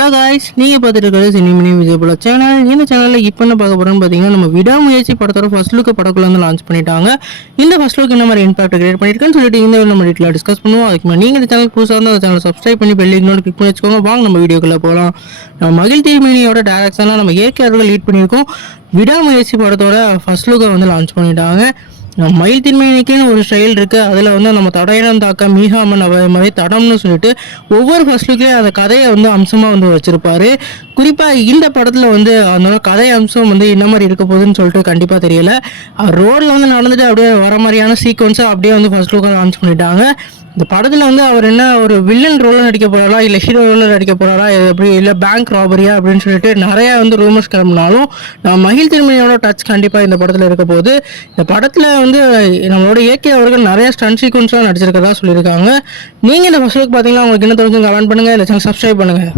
Hello guys, நீங்கள் பார்த்துட்டு இருக்கிறது சினிமணி விஜயபுல சேனல். இந்த சேனலில் இப்போ என்ன பார்க்க போகிறோன்னு பார்த்தீங்கன்னா, நம்ம விடாமுயற்சி படத்தோட ஃபர்ஸ்ட் லுக்கு படக்குள்ள வந்து லான்ச் பண்ணிட்டாங்க. இந்த ஃபர்ஸ்ட் லுக் என்ன மாதிரி இம்பாக்ட் கிரியேட் பண்ணியிருக்குன்னு சொல்லிட்டு இந்த நம்ம டீட்டெயிலாக டிஸ்கஸ் பண்ணுவோம். அதுக்கு மேலே நீங்கள் இந்த சேனல் புதுசாக இருந்தால் அந்த சேனல் சப்ஸ்கிரைப் பண்ணி பெல் ஐக்கனோட கிளிக் பண்ணி வச்சுக்கோங்க. வாங்க நம்ம வீடியோக்குள்ளே போகலாம். நம்ம மகிழ் திருமேனியோட டேரக்ஷன்லாம் நம்ம ஏகே அவர்கள் லீட் பண்ணியிருக்கோம். விடாமுயற்சி படத்தோட ஃபர்ஸ்ட் லுக்கை வந்து லான்ச் பண்ணிட்டாங்க. மயில் திருமேனிக்குன்னு ஒரு ஸ்டைல் இருக்குது. அதில் வந்து நம்ம தடையிடம் தாக்க மீகாமன் மாதிரி தடம்னு சொல்லிட்டு ஒவ்வொரு ஃபர்ஸ்ட் லுக்லேயும் அந்த கதையை வந்து அம்சமாக வந்து வச்சுருப்பாரு. குறிப்பாக இந்த படத்தில் வந்து அதோட கதை அம்சம் வந்து என்ன மாதிரி இருக்க போகுதுன்னு சொல்லிட்டு கண்டிப்பாக தெரியல. ரோடில் வந்து நடந்துட்டு அப்படியே வர மாதிரியான சீக்வன்ஸை அப்படியே வந்து ஃபர்ஸ்ட் லுக்காக லான்ச் பண்ணிட்டாங்க. இந்த படத்தில் வந்து அவர் என்ன ஒரு வில்லன் ரோலில் நடிக்க போகிறாரா இல்லை ஹீரோ ரோலில் நடிக்க போகிறாரா எப்படி இல்லை பேங்க் ராபரியா அப்படின்னு சொல்லிட்டு நிறையா வந்து ரூமர்ஸ் கிளம்பினாலும் மகிழ் திருமணியோட டச் கண்டிப்பாக இந்த படத்தில் இருக்க போகுது. இந்த படத்தில் வந்து நம்மளோட ஏகே அவர்கள் நிறைய ஸ்டன் சீக்வன்ஸ்லாம் நடிச்சிருக்கதா சொல்லியிருக்காங்க. நீங்கள் இந்த ஃபர்ஸ்ட் லுக் பார்த்தீங்கன்னா உங்களுக்கு என்ன தெரிஞ்சு கமெண்ட் பண்ணுங்கள். இந்த சேனல் சப்ஸ்கிரைப் பண்ணுங்கள்.